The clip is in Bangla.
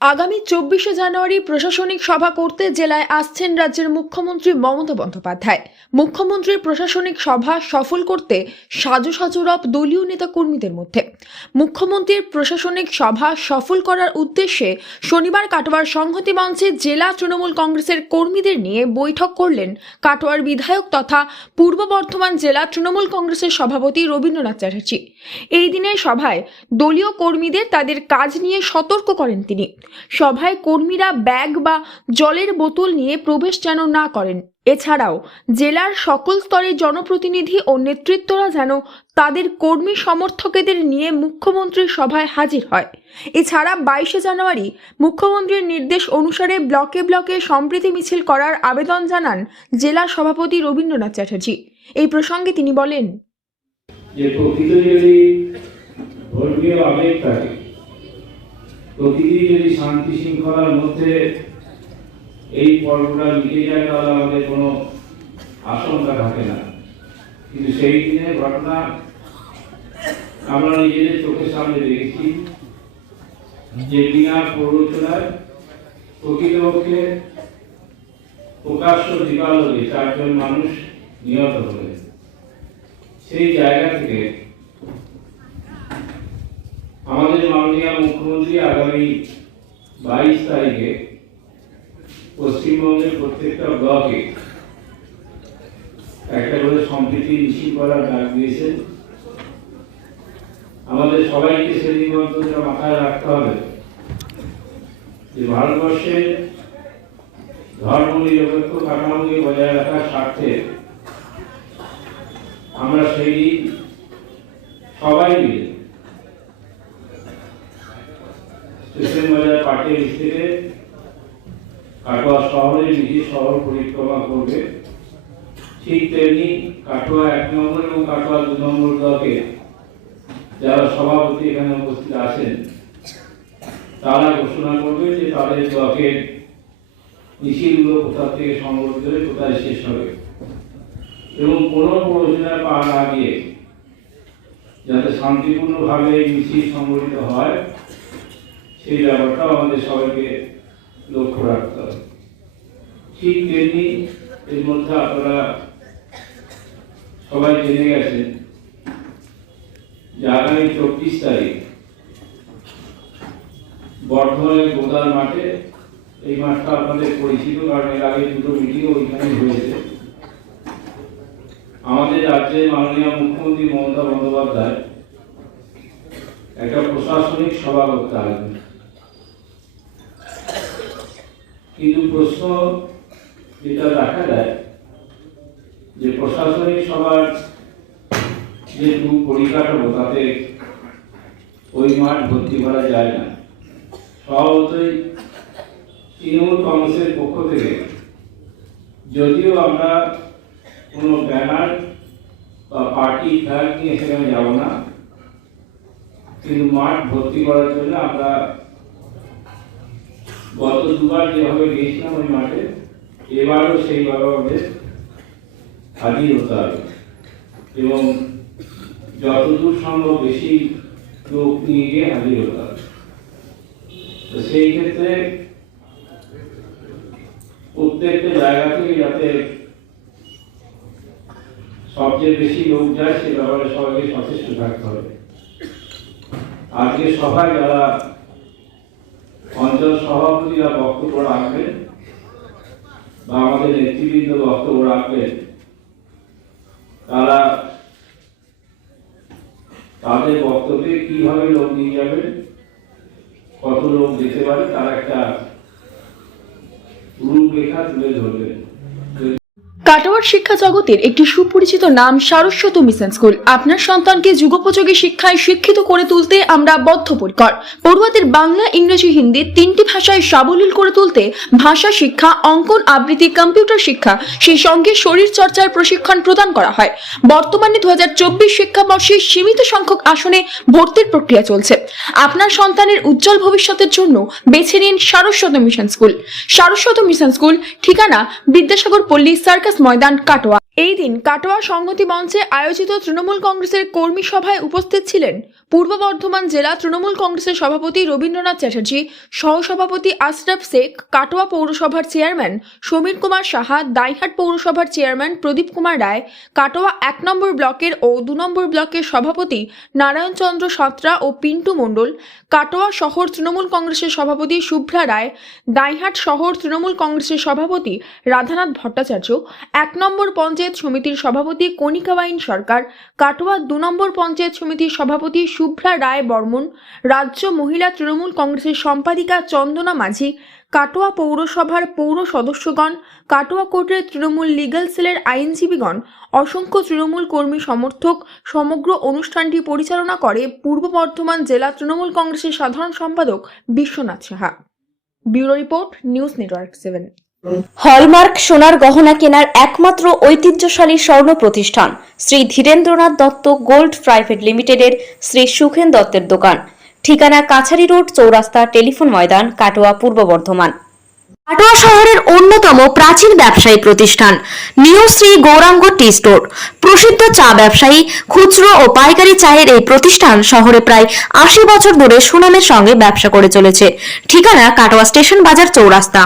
আগামী 24শে জানুয়ারি প্রশাসনিক সভা করতে জেলায় আসছেন রাজ্যের মুখ্যমন্ত্রী মমতা বন্দ্যোপাধ্যায়। মুখ্যমন্ত্রীর প্রশাসনিক সভা সফল করতে সাজো সাজো রব দলীয় নেতাকর্মীদের মধ্যে। মুখ্যমন্ত্রীর প্রশাসনিক সভা সফল করার উদ্দেশ্যে শনিবার কাটোয়ার সংহতি মঞ্চে জেলা তৃণমূল কংগ্রেসের কর্মীদের নিয়ে বৈঠক করলেন কাটোয়ার বিধায়ক তথা পূর্ব বর্ধমান জেলা তৃণমূল কংগ্রেসের সভাপতি রবীন্দ্রনাথ চ্যাটার্জি। এই দিনের সভায় দলীয় কর্মীদের তাদের কাজ নিয়ে সতর্ক করেন তিনি। সভায় কর্মীরা ব্যাগ বা জলের বোতল নিয়ে প্রবেশ যেন না করেন। এছাড়াও জেলার সকল স্তরের জনপ্রতিনিধি ও নেতৃত্বরা যেন তাদের কর্মী সমর্থকদের নিয়ে মুখ্যমন্ত্রীর সভায় হাজির হয়। এছাড়া 22শে জানুয়ারি মুখ্যমন্ত্রীর নির্দেশ অনুসারে ব্লকে ব্লকে সম্প্রীতি মিছিল করার আবেদন জানান জেলা সভাপতি রবীন্দ্রনাথ চ্যাটার্জি। এই প্রসঙ্গে তিনি বলেন, প্রকৃতি যদি শান্তি শৃঙ্খলার মধ্যে এই পর্বটা মিটে যায় তাহলে আমাদের কোনো আশঙ্কা থাকে না। কিন্তু সেই দিনের ঘটনা আমরা নিজেদের চোখের সামনে দেখেছি যে বিনা প্ররোচনায় প্রকৃতপক্ষে প্রকাশ্য দিবালোকে 4 জন মানুষ নিহত হলেন। সেই জায়গা থেকে আমাদের মাননীয় মুখ্যমন্ত্রী আগামী 22 তারিখে পশ্চিমবঙ্গের প্রত্যেকটা ব্লকে একটা করে সম্প্রীতি মিছিল করার ডাক দিয়েছেন। আমাদের সবাইকে সেদিন অন্তত মাথায় রাখতে হবে যে ভারতবর্ষের ধর্ম নিরপেক্ষ কাঠামোকে বজায় রাখার স্বার্থে আমরা সেই দিন সবাই মিলে স্টেশন বাজার পার্টি থেকে কাটোয়া শহরে নিজের শহর পরিক্রমা করবে। ঠিক তেমনি কাটোয়া 1 নম্বর এবং কাটোয়া 2 নম্বর ব্লকে যারা সভাপতি এখানে উপস্থিত আছেন তারা ঘোষণা করবে যে তাদের ব্লকের মিছিলগুলো কোথা থেকে সংগঠিত হয়ে কোথায় শেষ হবে এবং কোনো প্রয়োজনে পা না গিয়ে যাতে শান্তিপূর্ণভাবে এই মিছিল সংগঠিত হয় সেই ব্যাপারটাও আমাদের সবাইকে লক্ষ্য রাখতে হবে। ঠিক তেমনি এর মধ্যে আপনারা সবাই জেনে গেছেন যে আগামী 24 তারিখ বর্ধমানের গোদার মাঠে, এই মাঠটা আপনাদের পরিচিত কারণ এর আগে 2টো মিটিংও ওইখানে হয়েছে, আমাদের রাজ্যের মাননীয় মুখ্যমন্ত্রী মমতা বন্দ্যোপাধ্যায় একটা প্রশাসনিক সভা করতে আসবেন। কিন্তু প্রশ্ন যেটা দেখা যায় যে প্রশাসনিক সভার যে পরিকাঠামো তাতে ওই মাঠ ভর্তি করা যায় না। স্বভাবতই তৃণমূল কংগ্রেসের পক্ষ থেকে যদিও আমরা কোনো ব্যানার বা পার্টি ফ্ল্যাগ নিয়ে সেখানে যাব না, কিন্তু মাঠ ভর্তি করার জন্য আমরা গত 2বার যেভাবে গিয়েছিলাম ওই মাঠে, এবারও সেইভাবে আমাদের হাজির হতে হবে এবং যতদূর সম্ভব বেশি লোক নিয়ে গিয়ে হাজির হতে হবে। তো সেই ক্ষেত্রে প্রত্যেকটা জায়গা থেকে যাতে সবচেয়ে বেশি লোক যায় সে ব্যাপারে সবাইকে সচেষ্ট থাকতে হবে। আজকে সভায় যারা অঞ্চল সভাপতিরা বক্তব্য রাখবেন বা আমাদের নেতৃবৃন্দ বক্তব্য রাখবেন, তারা তাদের বক্তব্যে কিভাবে লোক নিয়ে যাবেন, কত লোক যেতে পারে তার একটা রূপরেখা তুলে ধরবেন। কাটোয়ার শিক্ষা জগতের একটি সুপরিচিত নাম সারস্বতী মিশন স্কুল। আপনার সন্তানকে যুগোপযোগী শিক্ষায় শিক্ষিত করে তুলতে আমরা বদ্ধপরিকর। পড়ুয়াদের বাংলা, ইংরেজি, হিন্দি 3টি ভাষায় সাবলীল করে তুলতে ভাষা শিক্ষা, অঙ্কন, আবৃত্তি, কম্পিউটার শিক্ষা, সেই সঙ্গে শরীর চর্চার প্রশিক্ষণ প্রদান করা হয়। বর্তমানে 2024 শিক্ষাবর্ষে সীমিত সংখ্যক আসনে ভর্তির প্রক্রিয়া চলছে। আপনার সন্তানের উজ্জ্বল ভবিষ্যতের জন্য বেছে নিন Saraswati mission school. Saraswati mission school ঠিকানা বিদ্যাসাগর পল্লী, সার্কাস ময়দান, কাটোয়া। এই দিন কাটোয়া সংহতি মঞ্চে আয়োজিত তৃণমূল কংগ্রেসের কর্মী সভায় উপস্থিত ছিলেন পূর্ব বর্ধমান জেলা তৃণমূল কংগ্রেসের সভাপতি রবীন্দ্রনাথ চ্যাটার্জি, সহসভাপতি আশরাফ শেখ, কাটোয়া পৌরসভার চেয়ারম্যান সমীর কুমার সাহা, দাইহাট পৌরসভার চেয়ারম্যান প্রদীপ কুমার রায়, কাটোয়া 1 নম্বর ব্লকের ও 2 নম্বর ব্লকের সভাপতি নারায়ণ চন্দ্র সাঁতরা ও পিন্টু মণ্ডল, কাটোয়া শহর তৃণমূল কংগ্রেসের সভাপতি শুভ্রা রায়, দাইহাট শহর তৃণমূল কংগ্রেসের সভাপতি রাধানাথ ভট্টাচার্য, 1 নম্বর পঞ্চায়েত সমিতির সভাপতি কণিকা বাইন সরকার, কাটোয়া 2 নম্বর পঞ্চায়েত সমিতির সভাপতি শুভ্রা রায় বর্মন, রাজ্য মহিলা তৃণমূল কংগ্রেসের সম্পাদিকা চন্দনা মাঝি, কাটোয়া পৌরসভার পৌর সদস্যগণ, কাটোয়া কোর্টের তৃণমূল লিগ্যাল সেলের আইনজীবীগণ, অসংখ্য তৃণমূল কর্মী সমর্থক সমগ্র অনুষ্ঠানটি পরিচালনা করে পূর্ব বর্ধমান জেলা তৃণমূল কংগ্রেসের সাধারণ সম্পাদক Biswanath Saha. Bureau report, news network 7। Hallmark সোনার গহনা কেনার একমাত্র ঐতিহ্যশালী স্বর্ণ প্রতিষ্ঠান শ্রী ধীরেন্দ্রনাথ দত্ত গোল্ড প্রাইভেট লিমিটেডের শ্রী সুখেন দত্তের দোকান। ঠিকানা কাছারি রোড, চৌরাস্তা, টেলিফোন ময়দান, কাটোয়া, পূর্ব বর্ধমান। কাটোয়া শহরের অন্যতম প্রাচীন ব্যবসায়ী প্রতিষ্ঠান new Shri Gouranga tea store. প্রসিদ্ধ চা ব্যবসায়ী, খুচরো ও পাইকারি চায়ের এই প্রতিষ্ঠান শহরে প্রায় 80 বছর ধরে সুনামের সঙ্গে ব্যবসা করে চলেছে। ঠিকানা কাটোয়া স্টেশন বাজার, চৌরাস্তা।